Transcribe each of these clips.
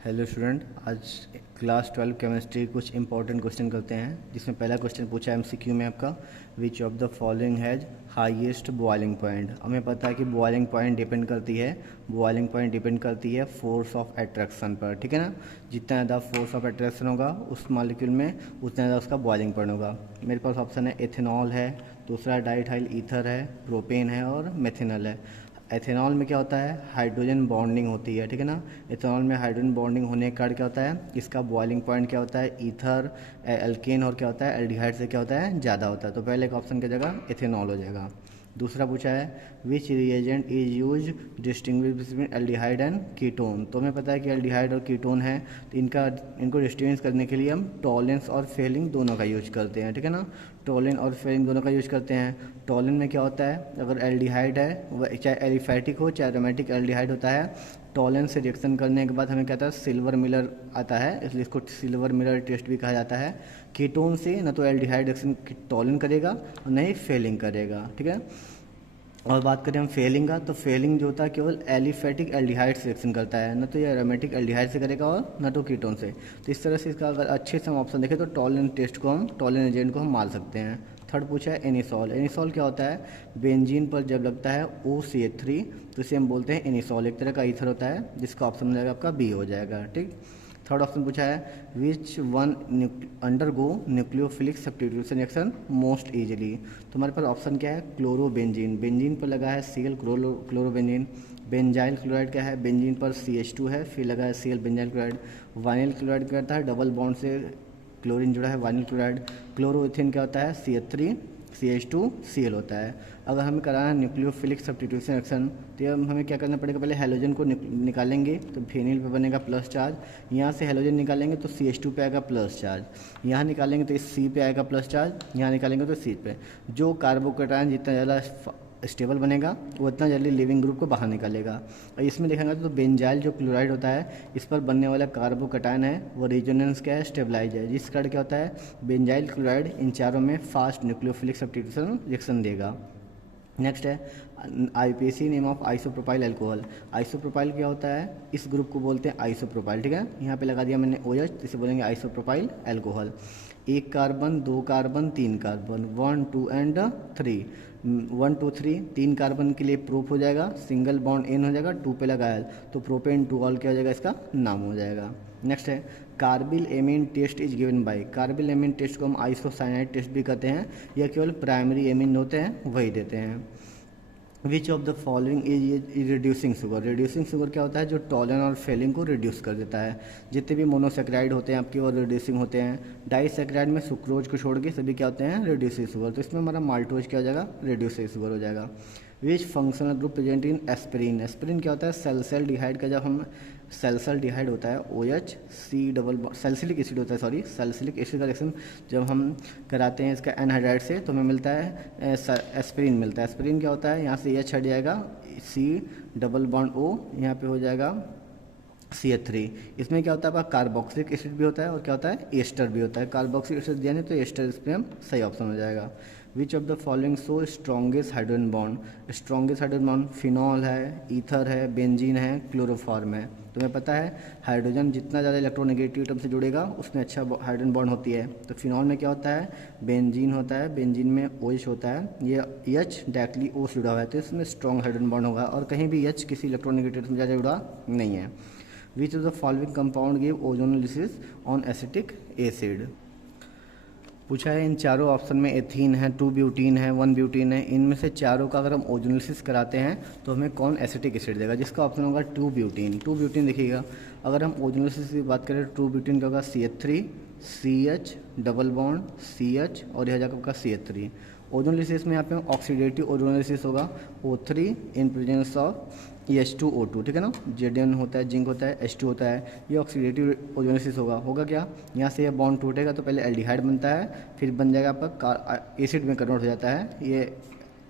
Hello student, आज class 12 chemistry कुछ important question करते हैं। जिसमें पहला क्वेश्चन पूछा है एमसीक्यू में आपका, which of the following has highest boiling point. हमें पता है कि बॉइलिंग पॉइंट डिपेंड करती है फोर्स ऑफ अट्रैक्शन पर, ठीक है ना। जितना ज़्यादा फोर्स ऑफ अट्रैक्शन होगा उस मॉलिक्यूल में, उतना ज़्यादा उसका बॉइलिंग पॉइंट होगा। मेरे पास ऑप्शन है एथेनॉल है, दूसरा डाइथाइल ईथर है, प्रोपेन है और मेथेनॉल है। एथेनॉल में क्या होता है, हाइड्रोजन बॉन्डिंग होती है, ठीक है ना। एथेनॉल में हाइड्रोजन बॉन्डिंग होने के कारण क्या होता है, इसका बॉइलिंग पॉइंट क्या होता है, ईथर एल्केन और क्या होता है एल्डिहाइड से क्या होता है, ज़्यादा होता है। तो पहले का ऑप्शन की जगह एथेनॉल हो जाएगा। दूसरा पूछा है which reagent is use distinguish between aldehyde and ketone. तो हमें पता है कि एल्डिहाइड और कीटोन है, तो इनको डिस्टिंग्विश करने के लिए हम टॉलेंस और फेलिंग दोनों का यूज करते हैं, ठीक है ना। टॉलिन और फेलिंग दोनों का यूज करते हैं। टॉलिन में क्या होता है, अगर एल्डिहाइड है, वह चाहे एलिफैटिक हो चाहे एरोमेटिक एल्डिहाइड होता है, टॉलिन से रिएक्शन करने के बाद हमें क्या आता है, सिल्वर मिलर आता है, इसलिए इसको सिल्वर मिलर टेस्ट भी कहा जाता है। कीटोन से न तो एल्डिहाइड रिएक्शन टॉलिन करेगा और न ही फेलिंग करेगा, ठीक है। और बात करें हम फेलिंग का, तो फेलिंग जो होता है केवल एलिफेटिक एल्डिहाइड से रिएक्शन करता है, न तो ये एरोमेटिक एल्डिहाइड से करेगा और न तो कीटोन से। तो इस तरह से इसका अगर अच्छे से हम ऑप्शन देखें तो टॉलिन एजेंट को हम मान सकते हैं। थर्ड पूछा है एनिसॉल। एनिसॉल क्या होता है, बेंजीन पर जब लगता है OCH3 तो इसे हम बोलते हैं एनिसॉल, एक तरह का ईथर होता है, जिसका ऑप्शन हो जाएगा आपका बी हो जाएगा, ठीक। थर्ड ऑप्शन पूछा है which one undergo nucleophilic substitution reaction most easily. तो हमारे पास ऑप्शन क्या है, क्लोरोबेंजीन। बेंजीन पर लगा है Cl क्लोरोबेंजीन। बेंजाइल क्लोराइड क्या है, बेंजीन पर CH2 है, फिर लगा है Cl benzyl chloride. Vinyl chloride क्या करता है, डबल बॉन्ड से क्लोरीन जुड़ा है, वाइनिल क्लोराइड। क्लोरोइथिन क्या होता है, CH3 CH2Cl होता है। अगर हमें कराना है न्यूक्लियोफिलिक सब्स्टिट्यूशन रिएक्शन, तो हमें क्या करना पड़ेगा, पहले हेलोजन को निकालेंगे तो फेनिल पे बनेगा प्लस चार्ज, यहाँ से हेलोजन निकालेंगे तो CH2 पे आएगा प्लस चार्ज, यहाँ निकालेंगे तो इस C पे आएगा प्लस चार्ज, यहाँ निकालेंगे तो C पे। जो कार्बोकेटायन जितना ज़्यादा स्टेबल बनेगा वो इतना जल्दी लिविंग ग्रुप को बाहर निकालेगा। और इसमें देखेंगे तो बेंजाइल जो क्लोराइड होता है, इस पर बनने वाला कार्बोकेटायन है वो रेजोनेंस क्या है, स्टेबलाइज है, जिस कारण क्या होता है, बेंजाइल क्लोराइड इन चारों में फास्ट न्यूक्लियोफिलिक सब्स्टिट्यूशन रिएक्शन देगा। नेक्स्ट है IPAC, name of isopropyl alcohol. Isopropyl क्या होता है, इस ग्रुप को बोलते हैं आइसोप्रोपाइल, ठीक है। यहाँ पे लगा दिया मैंने OH, इसे बोलेंगे isopropyl alcohol. 1 carbon 2 carbon 3 carbon 1 2 and 3 1 2 3 3 carbon के लिए प्रोप हो जाएगा, सिंगल बॉन्ड N हो जाएगा, 2 पे लगाया तो प्रोपेन 2 ऑल क्या हो जाएगा, इसका नाम हो जाएगा। नेक्स्ट है carbylamine test is given by. Carbylamine test को हम आइसोसाइनाइड टेस्ट भी कहते हैं, यह केवल प्राइमरी एमीन होते हैं वही देते हैं। Which of the following is reducing sugar. Reducing sugar क्या होता है, जो टॉलन और फेलिंग को रिड्यूस कर देता है। जितने भी मोनोसेक्राइड होते हैं आपके वो रिड्यूसिंग होते हैं। डाइसेक्राइड में सुक्रोज को छोड़ के सभी क्या होते हैं, रिड्यूसिंग शुगर। तो इसमें हमारा माल्टोज क्या हो जाएगा, रिड्यूसिंग शुगर हो जाएगा। विच functional group present in aspirin. Aspirin क्या होता है, सैलिसिल डिहाइड का, जब हम सैलिसिल डिहाइड होता है OH C double salicylic acid होता है, सॉरी सैलिसिलिक एसिड का रिएक्शन जब हम कराते हैं इसका एनहाइड्राइड से तो हमें मिलता है एस्पिरिन मिलता है। एस्पिरिन क्या होता है, यहाँ से H हट जाएगा, C डबल बॉन्ड O यहाँ पे हो जाएगा CH3। इसमें क्या होता है आपका कार्बोक्सिलिक एसिड भी होता है और क्या होता है, एस्टर भी होता है। कार्बोक्सिलिक एसिड दिया नहीं तो एस्टर इसमें हम सही ऑप्शन हो जाएगा। Which of the following so strongest hydrogen bond. Strongest hydrogen bond phenol है, ईथर है, बेंजीन है, क्लोरोफॉर्म है। तुम्हें पता है हाइड्रोजन जितना ज़्यादा इलेक्ट्रोनेगेटिव एटम से जुड़ेगा उतने अच्छा हाइड्रोजन बॉन्ड होती है। तो फिनॉल में क्या होता है, बेंजीन होता है, बेंजीन में OH होता है, ये H डायरेक्टली O से जुड़ा हुआ है तो इसमें स्ट्रॉन्ग हाइड्रोजन बॉन्ड होगा, और कहीं भी H किसी इलेक्ट्रोनेगेटिव एटम से ज़्यादा जुड़ा नहीं है। Which of the following compound give ozonolysis on acetic acid. पूछा है इन चारों ऑप्शन में एथीन है, 2 ब्यूटीन है, 1 ब्यूटीन है, इनमें से चारों का अगर हम ओजोनोलिसिस कराते हैं तो हमें कौन एसिटिक एसिड देगा, जिसका ऑप्शन होगा 2 ब्यूटीन। 2 ब्यूटीन देखिएगा, अगर हम ओजोनोलिसिस की बात करें 2 ब्यूटीन का होगा CH3 CH double bond CH और यह जाकर आपका CH3। ओजोनोलिसिस में यहाँ पे ऑक्सीडेटिव ओजोनोलिसिस होगा O3 in presence of H2O2, ठीक है ना। Zn होता है, जिंक होता है, H2 होता है, ये ऑक्सीडेटिव ओजोनोलिसिस होगा क्या, यहाँ से ये बॉन्ड टूटेगा तो पहले एल्डिहाइड बनता है, फिर बन जाएगा आपका एसिड में कन्वर्ट हो जाता है, ये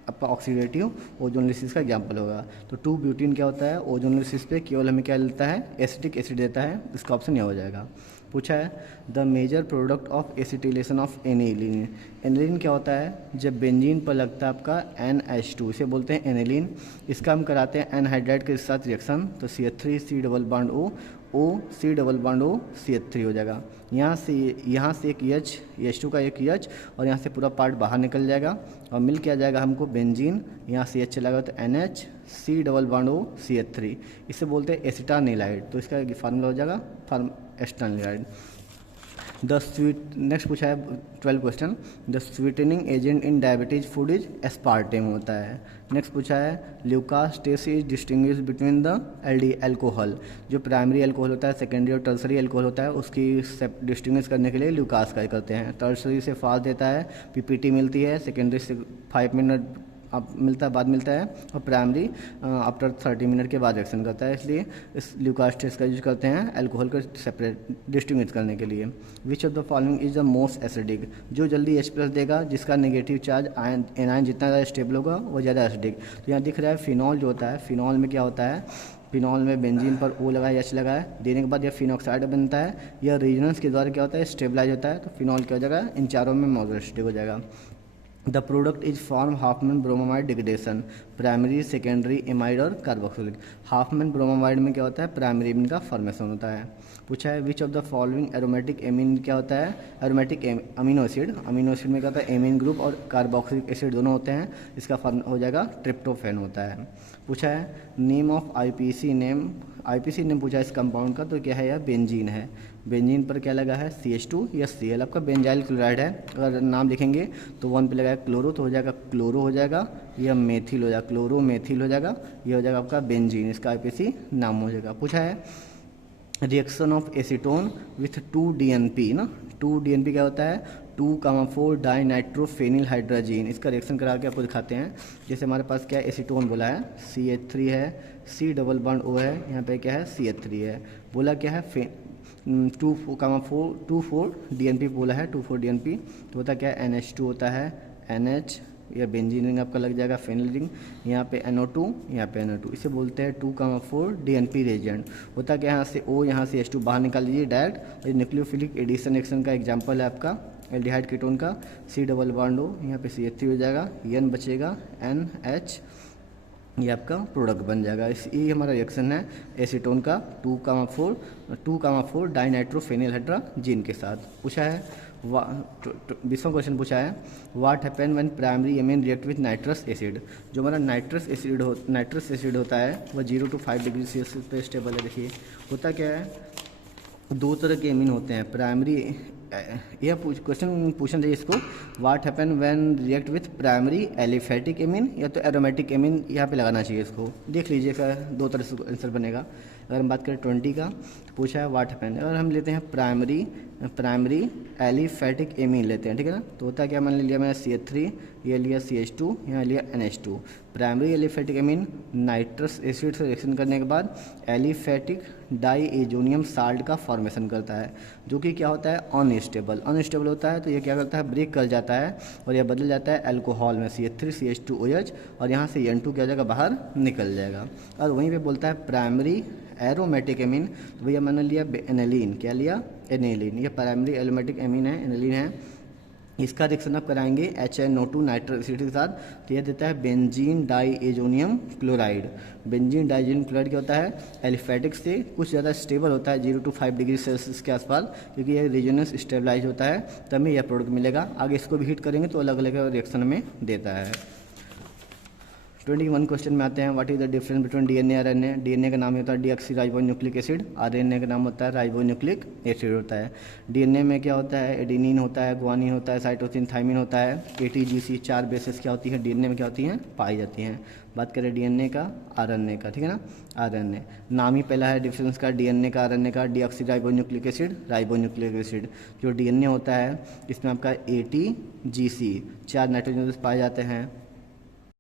आपका ऑक्सीडेटिव ओजोनोलिसिस का एग्जाम्पल होगा। तो 2 ब्यूटीन क्या होता है, ओजोनोलिसिस पे केवल हमें क्या देता है, एसिटिक एसिड देता है, इसका ऑप्शन यह हो जाएगा। पूछा है the major product of acetylation of aniline. Aniline क्या होता है, जब बेंजीन पर लगता है आपका NH2, इसे बोलते हैं एनिलीन। इसका हम कराते हैं एनहाइड्राइड के साथ रिएक्शन तो CH3 C double bond O O C double bond O CH3 हो जाएगा। यहाँ से एक H H2 का एक H और यहाँ से पूरा पार्ट बाहर निकल जाएगा और मिल के आ जाएगा हमको बेंजीन। यहाँ से H चला गया तो NH C double bond O CH3, इसे बोलते हैं एसिटानिलाइड। तो इसका फार्मूला हो जाएगा एसिटानिलाइड। नेक्स्ट पूछा है 12 question, the sweetening agent in diabetes food is aspartame होता है। नेक्स्ट पूछा है Lucas test is distinguish between the alcohol, जो प्राइमरी एल्कोहल होता है, सेकेंडरी और टर्सरी एल्कोहल होता है, उसकी डिस्टिंग्विश करने के लिए ल्यूकास का करते हैं। टर्सरी से फास्ट देता है, पीपीटी मिलती है, सेकेंडरी से 5 मिनट अब मिलता है, बाद मिलता है, और प्राइमरी आफ्टर 30 मिनट के बाद रिएक्शन करता है। इसलिए इस ल्यूकास टेस्ट का यूज करते हैं एल्कोहल को सेपरेट डिस्टिंग्विश करने के लिए। Which of the following is the most acidic, जो जल्दी H+ देगा, जिसका नेगेटिव चार्ज एनायन जितना ज़्यादा स्टेबल होगा वो ज़्यादा एसिडिक। तो यहाँ दिख रहा है फिनॉल जो होता है, फिनॉल में क्या होता है, फिनॉल में बेंजीन पर O लगा है, H लगा है, देने के बाद यह फिनॉक्साइड बनता है, यह रीजनेंस के द्वारा क्या होता है, स्टेबलाइज होता है। तो फिनॉल क्या हो जाएगा, इन चारों में मोस्ट एसिडिक हो जाएगा। The product is form Hopman bromamide degradation, primary, secondary, amide और कार्बोक्सिलिक। हाफमैन ब्रोमामाइड में क्या होता है, प्राइमरी एमीन का फॉर्मेशन होता है। पूछा है which of the following aromatic amine क्या होता है, एरोमेटिक अमीनो एसिड में क्या होता है, एमीन ग्रुप और कार्बोक्सिलिक एसिड दोनों होते हैं, इसका फॉर्म हो जाएगा ट्रिप्टोफैन होता है। पूछा है नेम ऑफ आईपीसी नेम पूछा है इस कंपाउंड का, तो क्या है, यह बेंजीन है। बेंजीन पर क्या लगा है, CH2 या Cl, आपका बेंजाइल क्लोराइड है। अगर नाम लिखेंगे तो 1 पे लगा है क्लोरो, तो हो जाएगा क्लोरो हो जाएगा, यह मेथिल हो जाएगा, क्लोरो मेथिल हो जाएगा, यह हो जाएगा आपका बेंजीन, इसका आईपीसी नाम हो जाएगा। पूछा है reaction of acetone with 2DNP ना, 2DNP क्या होता है, 2,4 डाइनाइट्रोफेनिल हाइड्रोजीन। इसका रिएक्शन करा के आपको दिखाते हैं। जैसे हमारे पास क्या है, एसीटोन बोला है, CH3 है, C डबल बॉन्ड O है, यहाँ पे क्या है, CH3 है, बोला क्या है 2,4 DNP बोला है, 2,4 DNP, तो होता क्या है, NH2 होता है, NH, यह बेंजीन रिंग आपका लग जाएगा, फेनिल रिंग, यहाँ पे NO2, यहाँ पे NO2, इसे बोलते हैं 2,4 DNP रेजेंट। होता क्या, यहाँ से O, यहाँ से H2 बाहर निकाल लीजिए डायरेक्ट। ये न्यूक्लियोफिलिक एडिशन रिएक्शन का एग्जांपल है आपका एल्डिहाइड कीटोन का, C डबल बॉन्ड O, यहाँ पे CH3 हो जाएगा, N बचेगा, NH, ये आपका प्रोडक्ट बन जाएगा। ये हमारा रिएक्शन है एसीटोन का 2,4 डाइनाइट्रोफेनिल हाइड्रोजीन के साथ। पूछा है 20वां क्वेश्चन पूछा है what happen when primary amine react with nitrous acid. जो हमारा नाइट्रस एसिड होता है वह 0 to 5 डिग्री सेल्सियस पे स्टेबल है। देखिए होता क्या है, दो तरह के एमीन होते हैं, प्राइमरी, यह क्वेश्चन पूछना चाहिए इसको, what happen when react with primary aliphatic amine या तो एरोमेटिक एमीन, यहाँ पे लगाना चाहिए इसको। देख लीजिएगा दो तरह से आंसर बनेगा। अगर हम बात करें 20 का, तो पूछा है व्हाट हैपन, अगर हम लेते हैं प्राइमरी एलिफेटिक एमीन लेते हैं, ठीक है ना, तो होता है क्या, मान लिया मैंने CH3, ये लिया CH2, यहाँ लिया NH2। Primary aliphatic amine nitrous acid से रिएक्शन करने के बाद एलिफेटिक डाईएजोनियम साल्ट का फॉर्मेशन करता है, जो कि क्या होता है, अनस्टेबल होता है। तो ये क्या करता है, ब्रेक कर जाता है और यह बदल जाता है अल्कोहल में, CH3 CH2OH, और यहाँ से N2 क्या हो जाएगा, बाहर निकल जाएगा। और वहीं पे बोलता है प्राइमरी एरोमेटिक एमीन, तो भैया मैंने लिया एनेलिन, क्या लिया, एनेलिन, ये प्राइमरी एरोमेटिक एमीन है, एनेलिन है। इसका रिएक्शन आप कराएंगे HNO2 नाइट्रस एसिड के साथ, तो यह देता है benzene diazonium chloride. Benzene diazonium chloride क्या होता है, एलिफेटिक से कुछ ज़्यादा स्टेबल होता है 0 to 5 डिग्री सेल्सियस के आसपास, क्योंकि यह रेजोनेंस स्टेबलाइज होता है, तब हमें यह प्रोडक्ट मिलेगा। आगे इसको भी हीट करेंगे तो अलग अलग रिएक्शन में देता है। 21 क्वेश्चन में आते हैं, what is the difference between DNA और RNA। DNA का नाम होता है डीऑक्सीराइबोन्यूक्लिक एसिड, RNA का नाम होता है राइबोन्यूक्लिक एसिड होता है। DNA में क्या होता है, एडेनिन होता है, ग्वानिन होता है, साइटोसिन, थाइमिन होता है, ATGC, 4 बेसेस क्या होती है DNA में क्या होती हैं, पाई जाती हैं। बात करें DNA का, RNA का, ठीक है ना, RNA नाम ही पहला है डिफरेंस का, DNA का RNA का, डीऑक्सीराइबोन्यूक्लिक एसिड, राइबोन्यूक्लिक एसिड। जो DNA होता है इसमें आपका ATGC 4 नाइट्रोजन पाए जाते हैं,